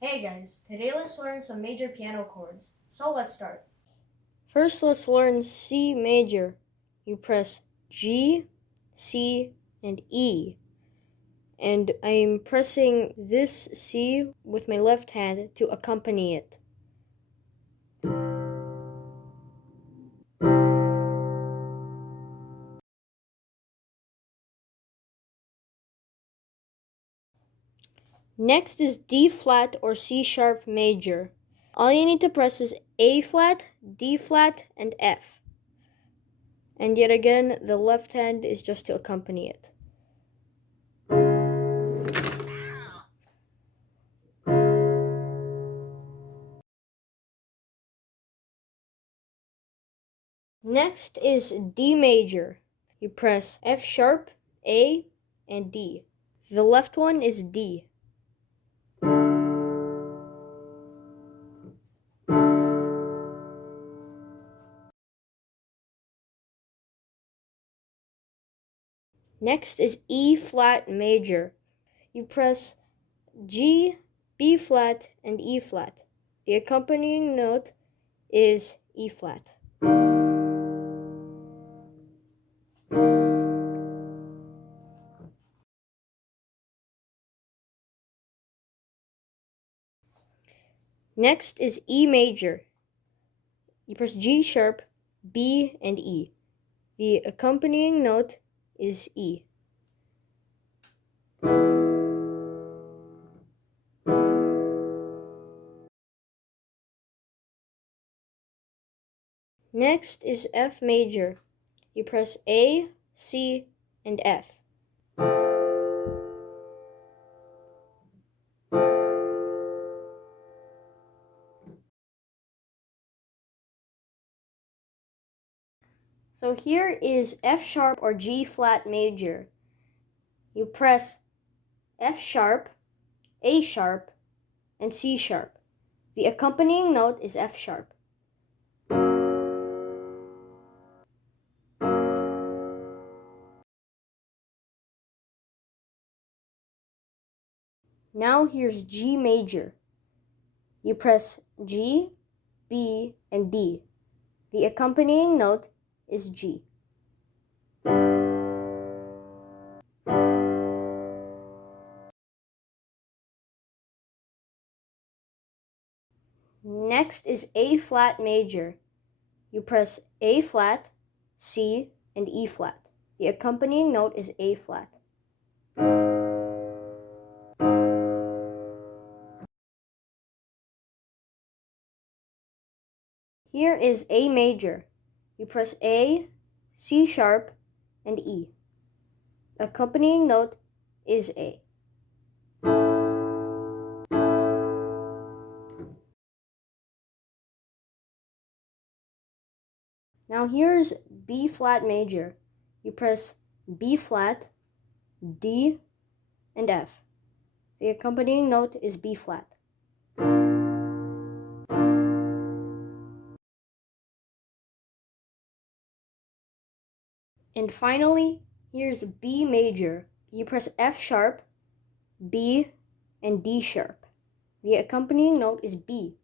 Hey guys, today let's learn some major piano chords. So let's start. First, let's learn C major. You press G, C, and E. And I'm pressing this C with my left hand to accompany it. Next is D flat or C sharp major. All you need to press is A flat, D flat, and F. And yet again, the left hand is just to accompany it. Next is D major. You press F sharp, A, and D. The left one is D. Next is E flat major. You press G, B flat, and E flat. The accompanying note is E flat. Next is E major. You press G sharp, B, and E. The accompanying note is E. Next is F major. You press A, C, and F. So here is F sharp or G flat major. You press F sharp, A sharp, and C sharp. The accompanying note is F sharp. Now here's G major. You press G, B, and D. The accompanying note is G. Next is A flat major. You press A flat, C, and E flat. The accompanying note is A flat. Here is A major. You press A, C sharp, and E. The accompanying note is A. Now here's B flat major. You press B flat, D, and F. The accompanying note is B flat. And finally, here's B major. You press F sharp, B, and D sharp. The accompanying note is B.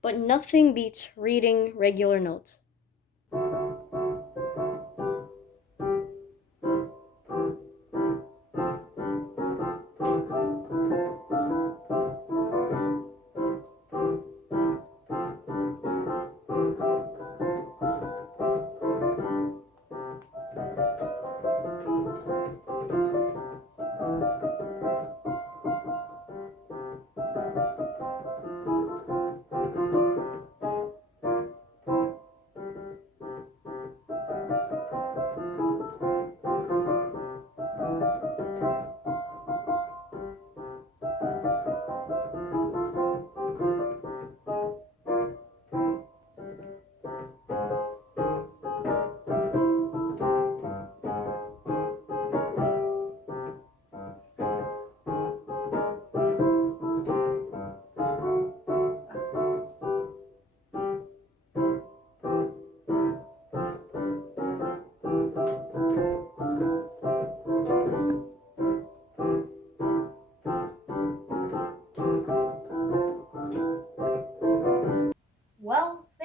But nothing beats reading regular notes.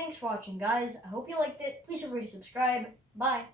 Thanks for watching, guys. I hope you liked it. Please feel free to subscribe. Bye.